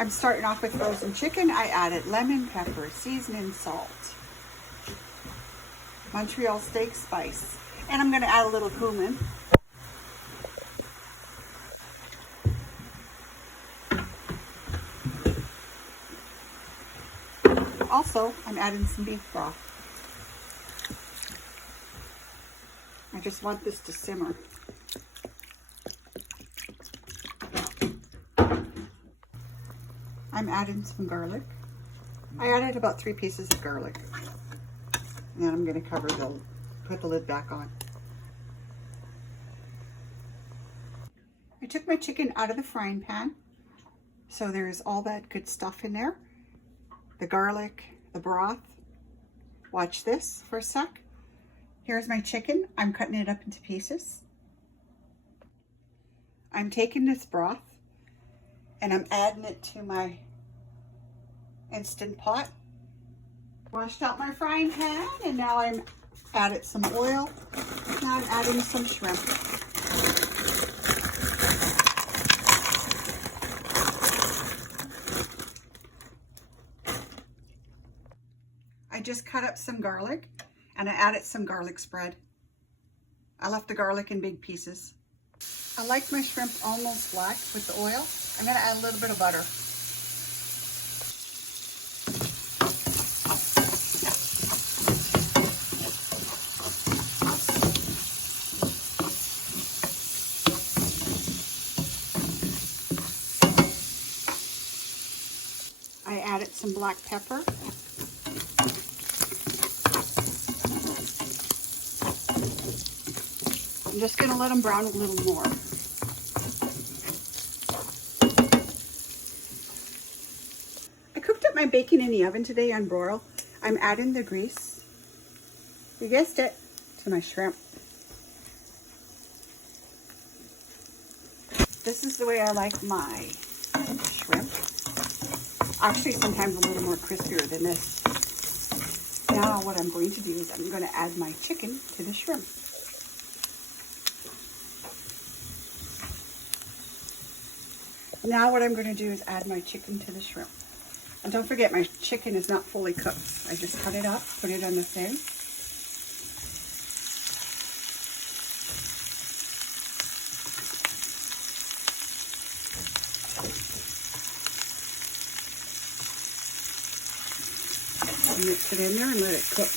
I'm starting off with frozen chicken. I added lemon, pepper, seasoning, salt, Montreal steak spice, and I'm going to add a little cumin. Also, I'm adding some beef broth. I just want this to simmer. I'm adding some garlic. I added about 3 pieces of garlic. And then I'm going to put the lid back on. I took my chicken out of the frying pan. So there's all that good stuff in there. The garlic, the broth. Watch this for a sec. Here's my chicken. I'm cutting it up into pieces. I'm taking this broth and I'm adding it to my Instant Pot. Washed out my frying pan and now I'm added some oil. Now I'm adding some shrimp. I just cut up some garlic and I added some garlic spread. I left the garlic in big pieces. I like my shrimp almost black with the oil. I'm going to add a little bit of butter. I added some black pepper. I'm just going to let them brown a little more. I cooked up my bacon in the oven today on broil. I'm adding the grease, you guessed it, to my shrimp. This is the way I like my shrimp. Actually, sometimes a little more crispier than this. Now what I'm going to do is I'm going to add my chicken to the shrimp. Now what I'm going to do is add my chicken to the shrimp. And don't forget, my chicken is not fully cooked. I just cut it up, put it on the thing. Mix it in there and let it cook.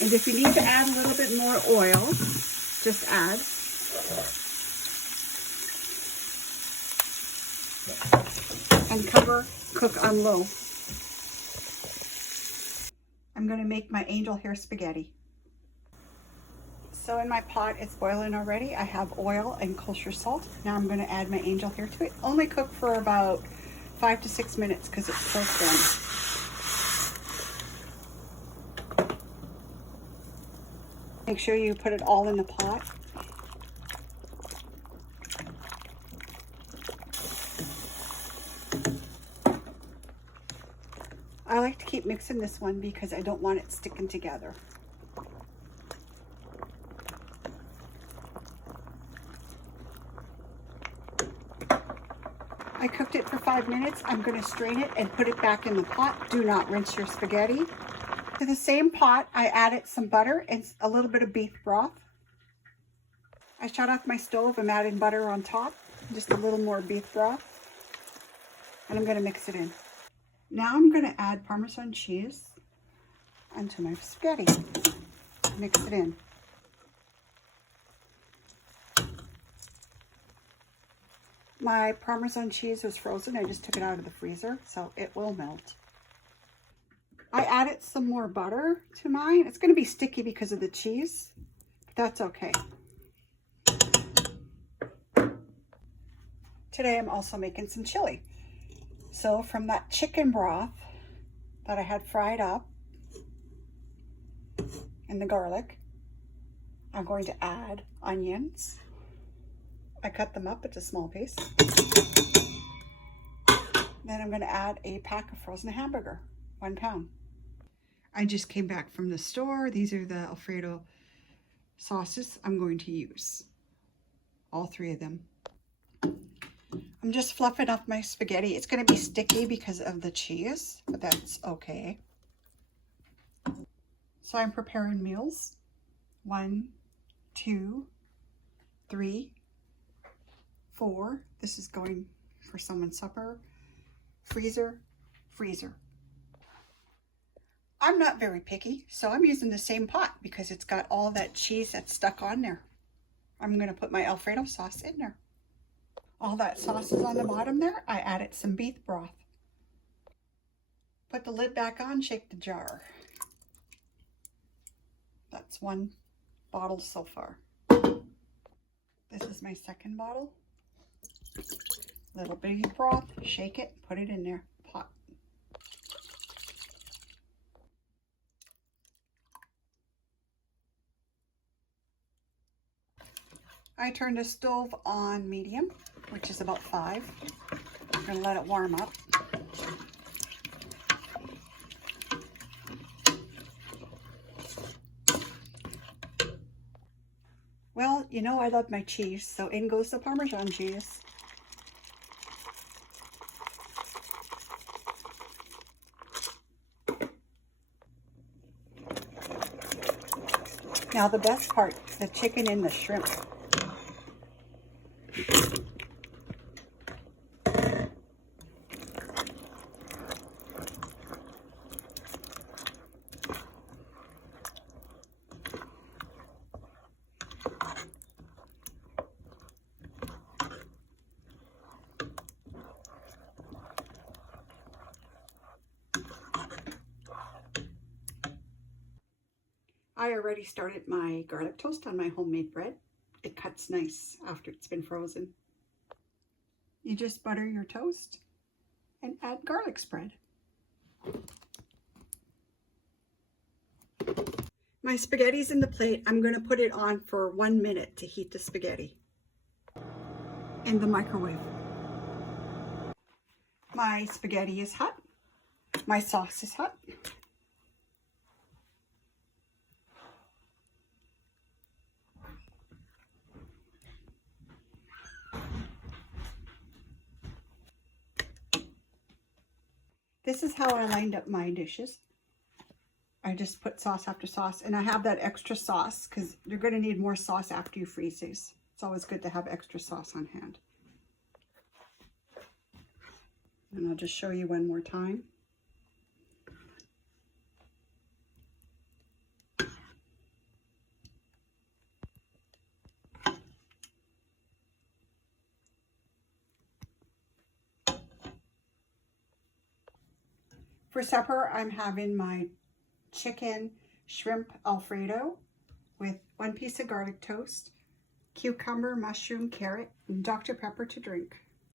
And if you need to add a little bit more oil, just add. And cook on low. I'm going to make my angel hair spaghetti. So in my pot, it's boiling already. I have oil and kosher salt. Now I'm going to add my angel hair to it. Only cook for about 5 to 6 minutes because it's so thin. Make sure you put it all in the pot. I like to keep mixing this one because I don't want it sticking together. I cooked it for 5 minutes. I'm going to strain it and put it back in the pot. Do not rinse your spaghetti. To the same pot, I added some butter and a little bit of beef broth. I shut off my stove. I'm adding butter on top. Just a little more beef broth. And I'm going to mix it in. Now I'm going to add Parmesan cheese onto my spaghetti. Mix it in. My Parmesan cheese was frozen. I just took it out of the freezer, so it will melt. I added some more butter to mine. It's going to be sticky because of the cheese, but that's okay. Today I'm also making some chili. So from that chicken broth that I had fried up and the garlic, I'm going to add onions. I cut them up into small pieces. Then I'm going to add a pack of frozen hamburger, 1 pound. I just came back from the store. These are the Alfredo sauces I'm going to use. all three of them. I'm just fluffing up my spaghetti. It's going to be sticky because of the cheese, but that's okay. So I'm preparing meals. 1, 2, 3, 4. This is going for someone's supper. Freezer, freezer. I'm not very picky, so I'm using the same pot because it's got all that cheese that's stuck on there. I'm going to put my Alfredo sauce in there. All that sauce is on the bottom there. I added some beef broth. Put the lid back on, shake the jar. That's 1 bottle so far. This is my second bottle. Little beef broth, shake it, put it in there, pot. I turned the stove on medium, which is about 5. I'm going to let it warm up. Well, you know I love my cheese, so in goes the Parmesan cheese. Now the best part, the chicken and the shrimp. I already started my garlic toast on my homemade bread. It cuts nice after it's been frozen. You just butter your toast and add garlic spread. My spaghetti's in the plate. I'm going to put it on for 1 minute to heat the spaghetti in the microwave. My spaghetti is hot. My sauce is hot. This is how I lined up my dishes. I just put sauce after sauce, and I have that extra sauce because you're going to need more sauce after you freeze these. It's always good to have extra sauce on hand. And I'll just show you one more time. For supper, I'm having my chicken shrimp Alfredo with 1 piece of garlic toast, cucumber, mushroom, carrot, and Dr. Pepper to drink.